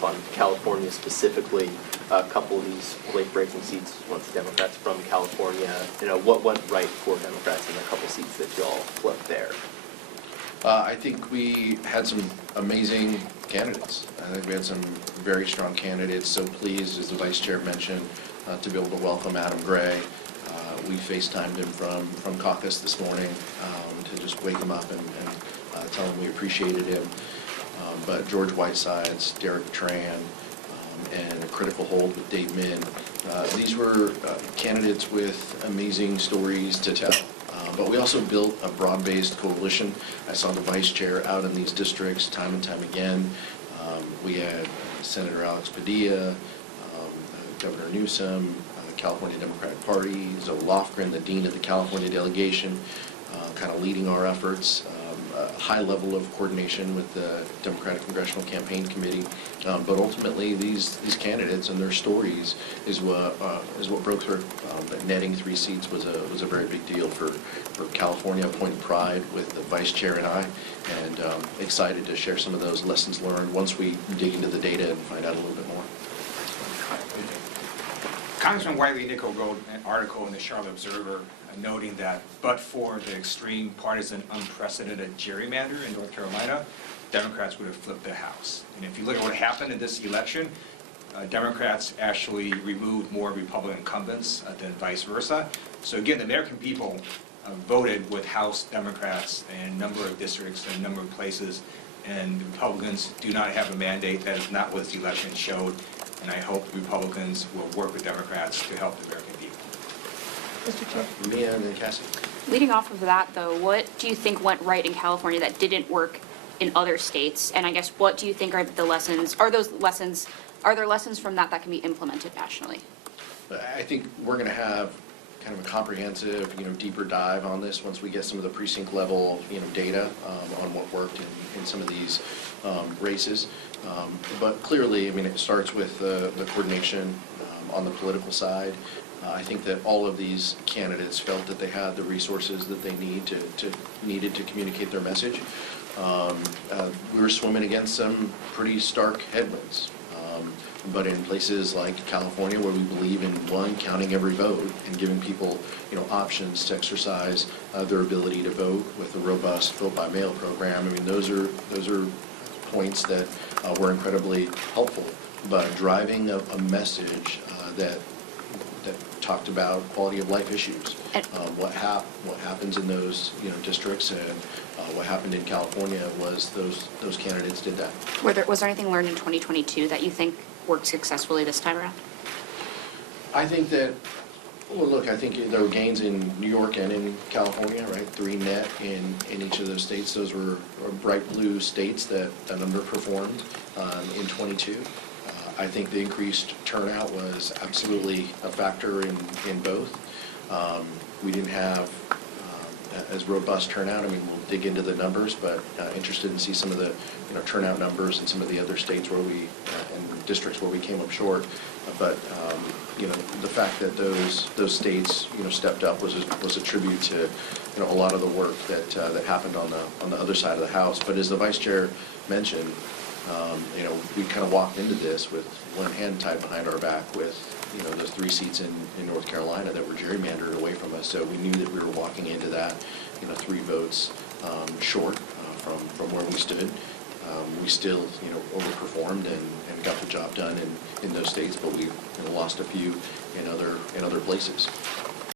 up on California specifically. A couple of these late-breaking seats went to Democrats from California. What went right for Democrats in a couple seats that y'all flipped there? I think we had some amazing candidates. I think we had some very strong candidates. So pleased, as the vice chair mentioned, to be able to welcome Adam Gray. We FaceTimed him from caucus this morning to just wake him up and tell him we appreciated him. But George Whitesides, Derek Tran, and a critical hold with Dave Min. These were candidates with amazing stories to tell. But we also built a broad-based coalition. I saw the vice chair out in these districts time and time again. We had Senator Alex Padilla, Governor Newsom, the California Democratic Party, Zoe Lofgren, the dean of the California delegation, kind of leading our efforts. A high level of coordination with the Democratic Congressional Campaign Committee, but ultimately these candidates and their stories is what broke through. But netting 3 seats was a very big deal for California, a point of pride with the vice chair and I, and excited to share some of those lessons learned once we dig into the data and find out a little bit more. Congressman Wiley-Nickel wrote an article in the Charlotte Observer noting that but for the extreme partisan unprecedented gerrymander in North Carolina, Democrats would have flipped the House. And if you look at what happened in this election, Democrats actually removed more Republican incumbents than vice versa. So again, the American people voted with House Democrats in a number of districts and a number of places, and the Republicans do not have a mandate. That is not what this election showed. And I hope Republicans will work with Democrats to help the American people. Mr. Chair. Mia and then Cassie. Leading off of that, though, what do you think went right in California that didn't work in other states? And I guess what do you think are the lessons? Are there lessons from that can be implemented nationally? I think we're going to have kind of a comprehensive, deeper dive on this once we get some of the precinct level, data on what worked in some of these races. But clearly, it starts with the coordination on the political side. I think that all of these candidates felt that they had the resources that they needed to communicate their message. We were swimming against some pretty stark headwinds. But in places like California, where we believe in counting every vote and giving people, options to exercise their ability to vote with a robust vote-by-mail program, those are points that were incredibly helpful. But driving a message that talked about quality of life issues, what happens in those districts, and what happened in California was those candidates did that. Was there anything learned in 2022 that you think worked successfully this time around? I think that, I think there were gains in New York and in California, right? 3 net in each of those states. Those were bright blue states that underperformed in 22. I think the increased turnout was absolutely a factor in both. We didn't have as robust turnout. We'll dig into the numbers, but interested to see some of the turnout numbers in some of the other states where and districts where we came up short. But the fact that those states stepped up was a tribute to a lot of the work that happened on the other side of the House. But as the vice chair mentioned, we kind of walked into this with one hand tied behind our back with those 3 seats in North Carolina that were gerrymandered away from us. So we knew that we were walking into that 3 votes short from where we stood. We still overperformed and got the job done in those states, but we lost a few in other places.